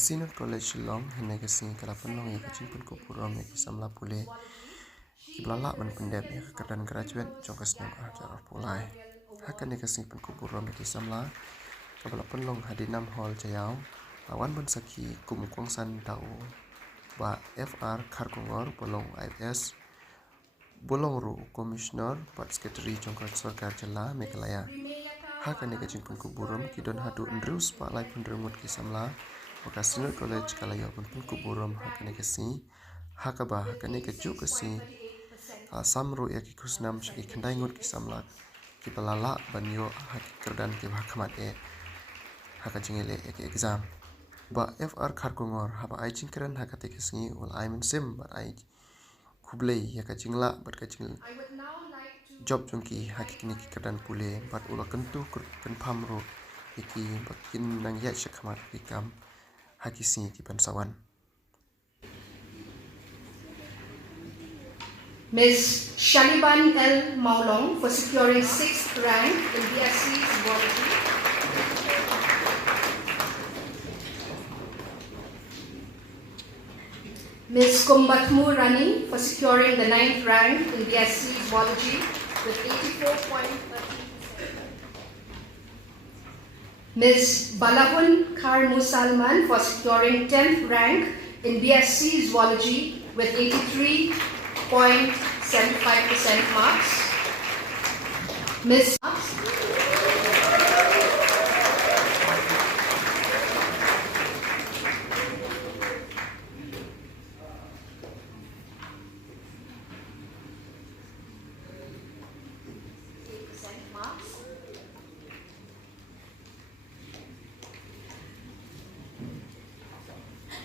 Synod College Shillong hene ke sing kalapan long ke cing Pynkupburom ke Samla Pule ki blala ban pendep ya ke kedan graduate jongkas nang ajar pulai hakan ke sing Pynkupburom ke Samla kalapan long hadinam hall jayau lawan ban saki kum kongsan tau ba FR Kharkongor bolong IS bolong ru commissioner pat secretary jongkas sarkar jela Meghalaya hakan ke cing Pynkupburom ki don HADUH ndrus pa lai pendrengut ki Samla maka Synod College kalaya pun Pynkupburom hakane kesi hakaba hakane keju kesi samru ya ki kusnam shiki kendai ngut ki Samla ki balala banyo haki kerdan ki hakamat haka jingele ki exam ba FR Kharkongor haba ai jingkran hakate kesi ul ai sim ba ai kublei ya ka jingla bat ka jingla job jongki haki kini ki kerdan pule bat ula kentu ken pamro iki bakin nang ya shakamat ki kam haki sing ki pansawan. Ms. Shaliban L. Maulong for securing 6th rank in BSc Zoology. Ms. Kumbatmu Rani for securing the 9th rank in BSc Zoology with 84.13%. Ms. Balahun Khar Musalman for securing 10th rank in BSc Zoology with 83.75% marks. Ms.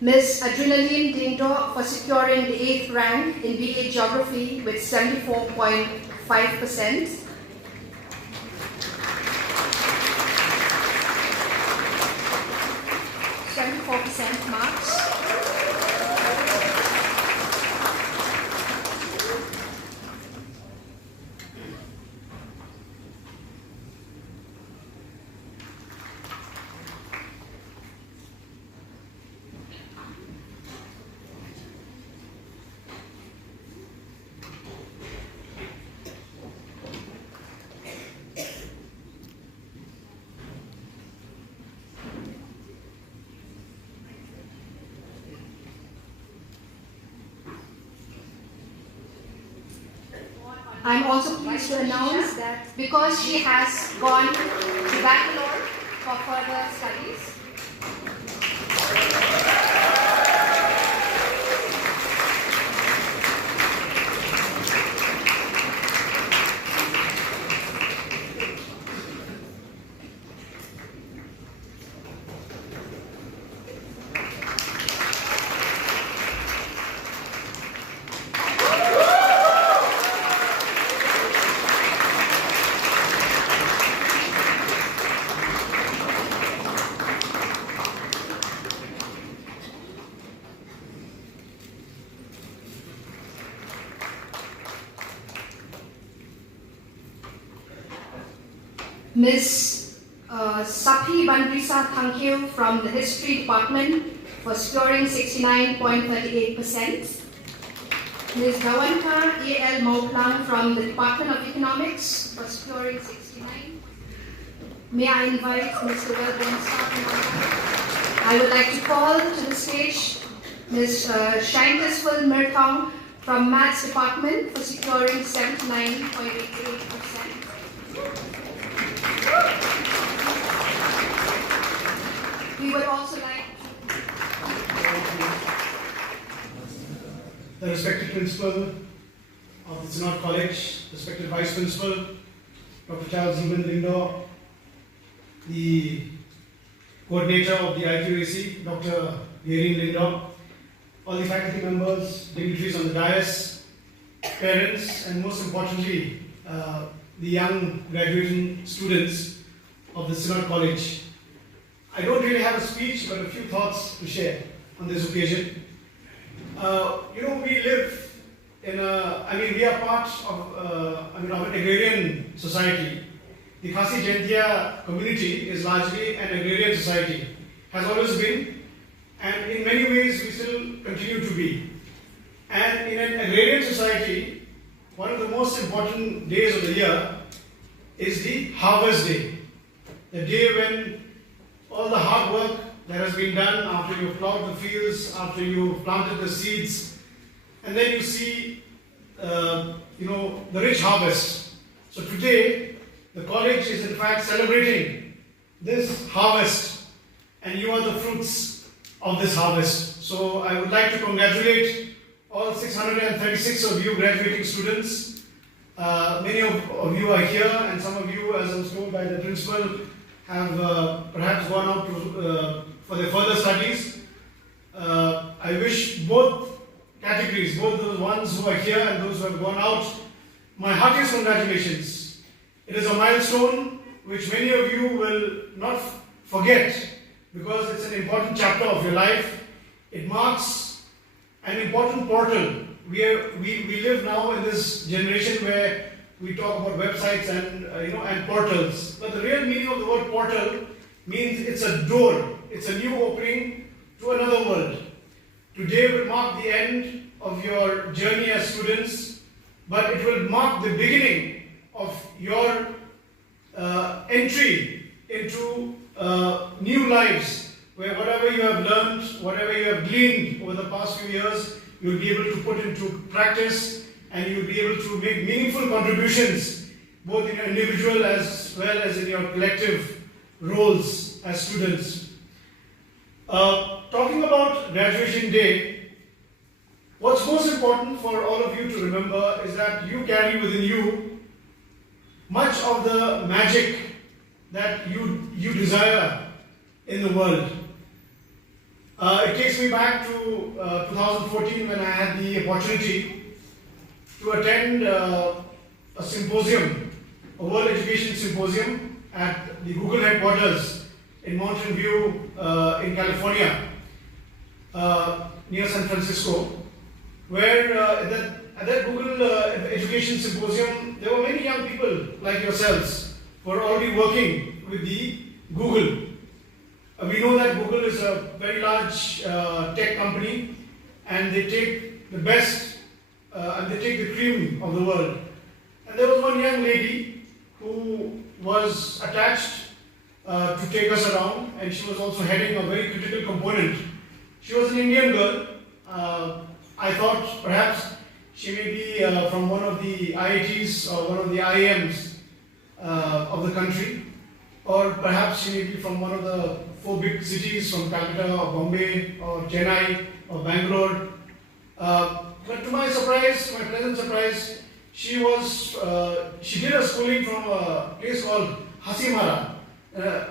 Ms. Adrenaline Dingdo for securing the 8th rank in BA Geography with 74.5%. Marks. I'm also pleased to announce that because she has gone to Bangalore for further studies, Ms. Saphi Bandrisa Thankyu from the History Department for securing 69.38%. Ms. Dhawanka A.L. Mauplang from the Department of Economics for securing 69. May I invite Mr. Welbonsa. I would like to call to the stage Ms. Shaintasful Mirthong from Maths Department for securing 79.88%. We would also like the respected principal of the Synod College, respected vice principal, Dr. Charles Zubin Lindo, the coordinator of the IQAC, Dr. Yerin Lindo, all the faculty members, dignitaries on the dais, parents, and most importantly, the young graduating students of the Synod College. I don't really have a speech, but a few thoughts to share on this occasion. We live in we are part of an agrarian society. The Khasi Jaintia community is largely an agrarian society, has always been, and in many ways we still continue to be. And in an agrarian society, one of the most important days of the year is the harvest day. The day when all the hard work that has been done after you've plowed the fields, after you've planted the seeds, and then you see the rich harvest. So today, the college is in fact celebrating this harvest, and you are the fruits of this harvest. So I would like to congratulate all 636 of you graduating students. Many of you are here, and some of you, as I was told by the principal, have perhaps gone out for their further studies. I wish both categories, both those ones who are here and those who have gone out, my heartiest congratulations. It is a milestone which many of you will not forget, because it's an important chapter of your life. It marks an important portal. We live now in this generation where we talk about websites and portals. But the real meaning of the word portal means it's a door. It's a new opening to another world. Today will mark the end of your journey as students, but it will mark the beginning of your entry into new lives, where whatever you have learned, whatever you have gleaned over the past few years, you will be able to put into practice, and you will be able to make meaningful contributions, both in your individual as well as in your collective roles as students. Talking about graduation day, what's most important for all of you to remember is that you carry within you much of the magic that you desire in the world. It takes me back to 2014, when I had the opportunity to attend a symposium, a World Education Symposium at the Google headquarters in Mountain View in California, near San Francisco, where at that Google Education Symposium, there were many young people like yourselves who are already working with the Google. We know that Google is a very large tech company, and they take the best and they take the cream of the world. And there was one young lady who was attached to take us around, and she was also heading a very critical component. She was an Indian girl. I thought perhaps she may be from one of the IITs or one of the IIMs of the country, or perhaps she may be from one of the 4 big cities, from Calcutta or Bombay or Chennai or Bangalore. But to my surprise, my pleasant surprise, she did her schooling from a place called Hasimara.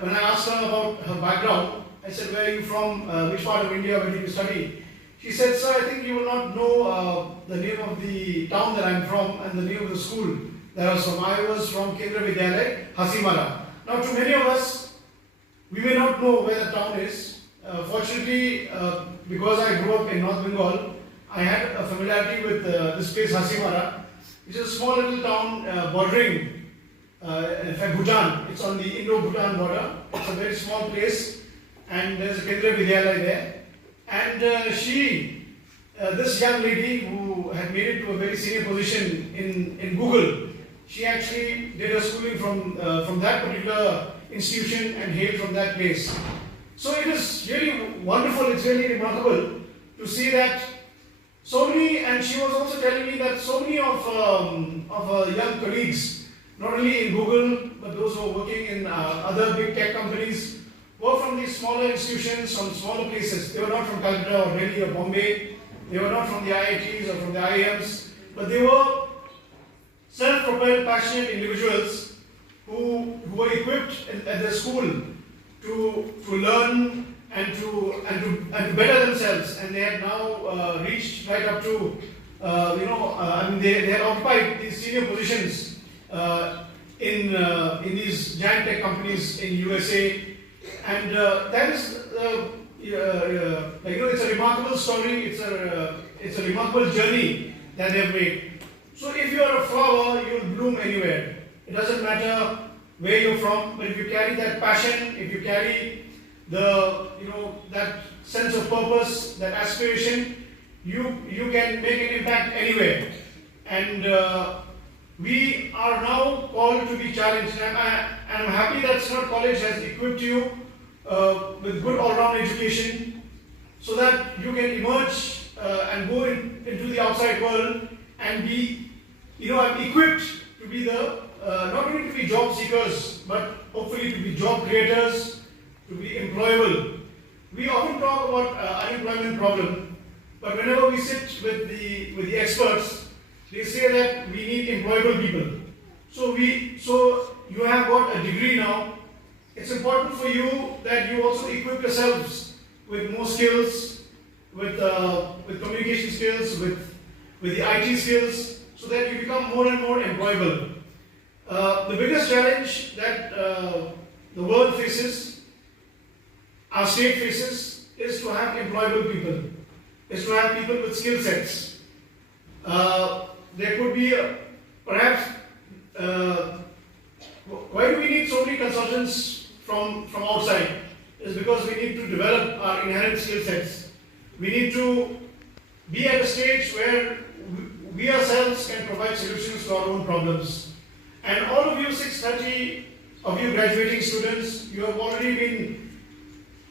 When I asked her about her background, I said, "Where are you from? Which part of India? Where did you study?" She said, "Sir, I think you will not know the name of the town that I'm from and the name of the school that I was from. I was from Kendra Vidyalaya, Hasimara." Now, to many of us, we may not know where the town is. Fortunately, because I grew up in North Bengal, I had a familiarity with this place, Hasimara, which is a small little town bordering, in fact, Bhutan. It's on the Indo-Bhutan border. It's a very small place, and there's a Kendra Vidyalaya there. And this young lady who had made it to a very senior position in Google, she actually did her schooling from that particular institution and hailed from that place. So it is really wonderful, it's really remarkable to see that so many, and she was also telling me that so many of her young colleagues, not only in Google, but those who are working in other big tech companies, were from these smaller institutions, from smaller places. They were not from Calcutta or Delhi or Bombay. They were not from the IITs or from the IIMs, but they were self-propelled, passionate individuals who were equipped at their school to learn and to better themselves. And they had now reached right up to, they had occupied these senior positions in these giant tech companies in USA. And that is, it's a remarkable story. It's a remarkable journey that they have made. So if you are a flower, you will bloom anywhere. It doesn't matter where you're from, but if you carry that passion, if you carry that sense of purpose, that aspiration, you can make an impact anywhere. And we are now called to be challenged. And I'm happy that Synod College has equipped you with good all-round education, so that you can emerge and go into the outside world and be, equipped to be not only to be job seekers, but hopefully to be job creators, to be employable. We often talk about unemployment problem, but whenever we sit with the experts, they say that we need employable people. So you have got a degree now. It's important for you that you also equip yourselves with more skills, with communication skills, with the IT skills, so that you become more and more employable. The biggest challenge that the world faces, our state faces, is to have employable people, is to have people with skill sets. There could be perhaps, why do we need so many consultants from outside? Is because we need to develop our inherent skill sets. We need to be at a stage where we ourselves can provide solutions to our own problems. And all of you, 630 of you graduating students, you have already been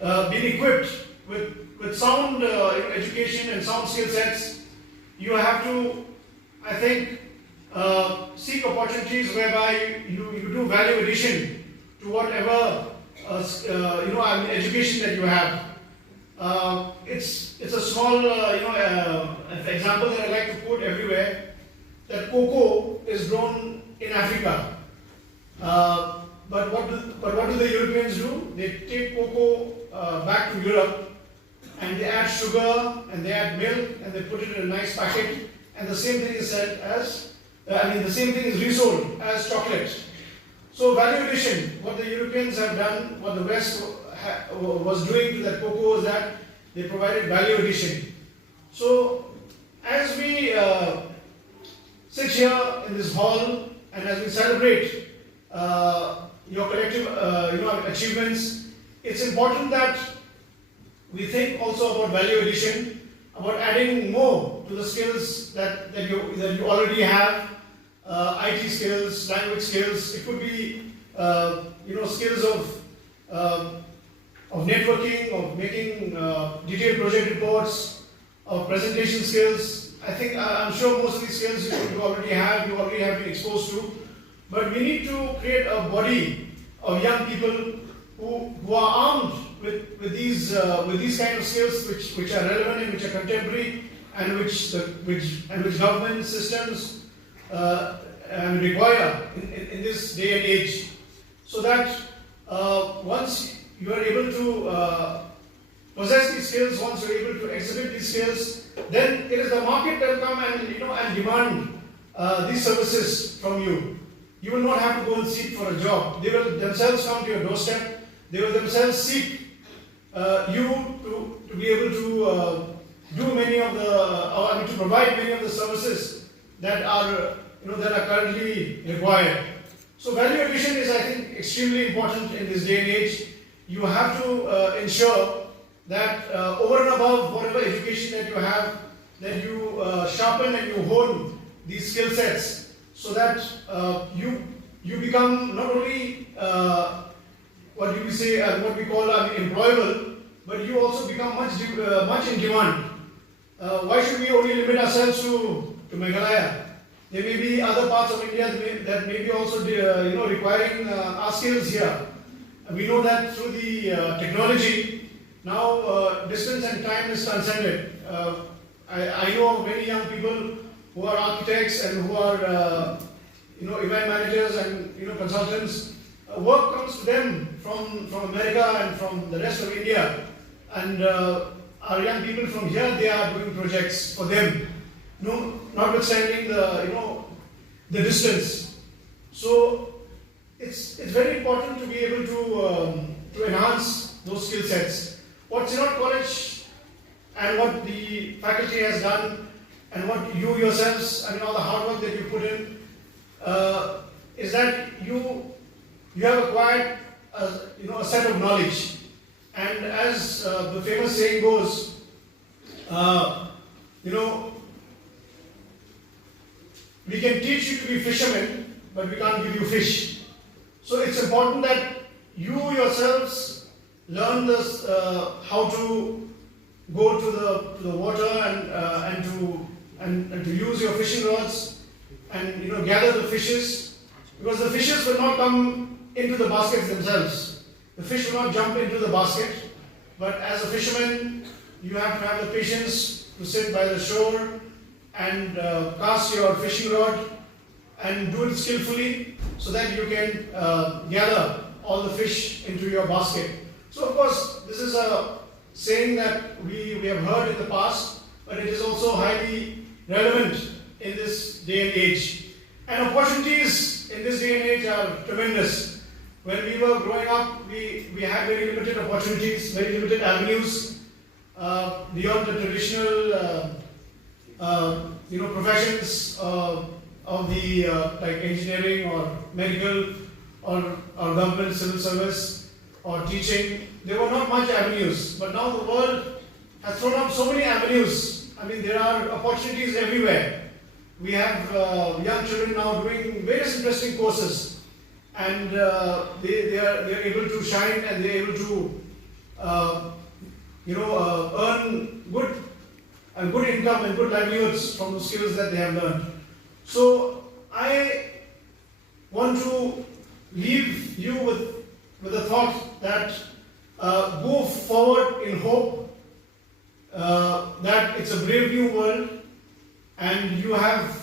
equipped with sound education and sound skill sets. You have to, I think, seek opportunities whereby you do value addition to whatever education that you have. It's a small example that I like to quote everywhere, that cocoa is grown in Africa. But what do the Europeans do? They take cocoa back to Europe, and they add sugar and they add milk and they put it in a nice packet, and the same thing is said as the same thing is resold as chocolate. So value addition, what the Europeans have done, what the West was doing to that cocoa, is that they provided value addition. So as we sit here in this hall and as we celebrate your collective achievements, it's important that we think also about value addition, about adding more to the skills that you already have. IT skills, language skills. It could be skills of networking, of making detailed project reports, of presentation skills. I'm sure most of these skills you already have been exposed to. But we need to create a body of young people who are armed with these kind of skills which are relevant and which are contemporary, and which government systems require in this day and age, so that once you are able to possess these skills, once you are able to exhibit these skills, then it is the market that will come and demand these services from you. You will not have to go and seek for a job. They will themselves come to your doorstep. They will themselves seek you to be able to do many of to provide many of the services that are currently required. So value addition is, I think, extremely important in this day and age. You have to ensure that over and above whatever education that you have, that you sharpen and you hone these skill sets, so that you become not only what we call employable, but you also become much in demand. Why should we only limit ourselves to Meghalaya? There may be other parts of India that may be also requiring our skills here. And we know that through the technology, now distance and time is transcended. I know of many young people who are architects and who are event managers and consultants. Work comes to them from America and from the rest of India, and our young people from here, they are doing projects for them, notwithstanding the distance. So it's very important to be able to enhance those skill sets. What Synod College and what the faculty has done, and what you yourselves, all the hard work that you put in, is that you have acquired a set of knowledge, And as the famous saying goes, you know, we can teach you to be fishermen, but we can't give you fish. So it's important that you yourselves learn this, how to go to the water and to use your fishing rods and gather the fishes, because the fishes will not come into the baskets themselves. The fish will not jump into the basket, but as a fisherman, you have to have the patience to sit by the shore and cast your fishing rod and do it skillfully so that you can gather all the fish into your basket. So of course, this is a saying that we have heard in the past, but it is also highly relevant in this day and age. And opportunities in this day and age are tremendous. When we were growing up, we had very limited opportunities, very limited avenues beyond the traditional professions of the like engineering or medical or government civil service or teaching. There were not much avenues, but now the world has thrown up so many avenues. I mean, there are opportunities everywhere. We have young children now doing various interesting courses, and they are able to shine, and they are able to earn good income and good livelihoods from the skills that they have learned. So I want to leave you with a thought that go forward in hope that it's a brave new world, and you have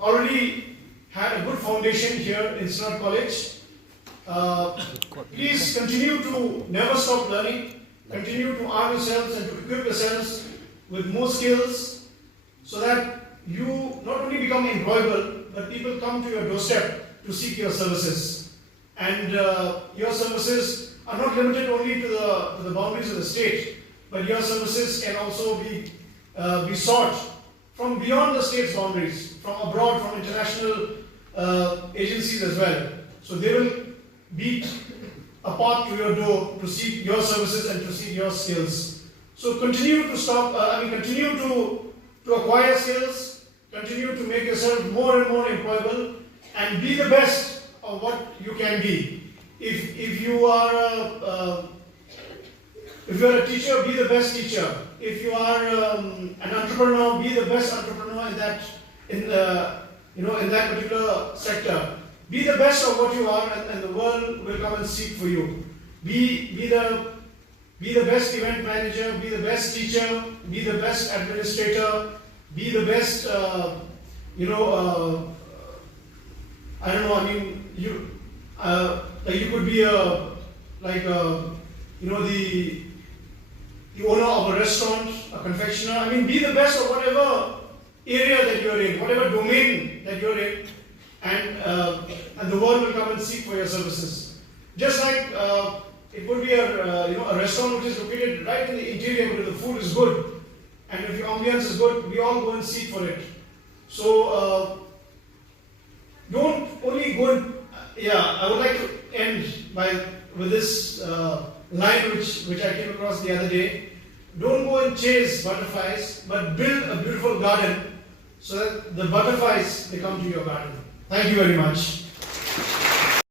already had a good foundation here in Synod College. Please continue to never stop learning, continue to arm yourselves and to equip yourselves with more skills, so that you not only become employable, but people come to your doorstep to seek your services. And your services are not limited only to the boundaries of the state, but your services can also be sought from beyond the state's boundaries, from abroad, from international agencies as well. So they will beat a path to your door to seek your services and to seek your skills. So continue to acquire skills, continue to make yourself more and more employable, and be the best of what you can be. If you are a teacher, be the best teacher. If you are an entrepreneur, be the best entrepreneur in that particular sector. Be the best of what you are, and the world will come and seek for you. Be the best event manager, be the best teacher, be the best administrator, be the best, you could be the owner of a restaurant, a confectioner. I mean, be the best of whatever area that you're in, whatever domain that you're in, and the world will come and seek for your services. Just like it would be a restaurant which is located right in the interior, but if the food is good, and if the ambience is good, we all go and seek for it. So don't only go and, I would like to end with this line which I came across the other day. Don't go and chase butterflies, but build a beautiful garden so that the butterflies, they come to your garden. Thank you very much.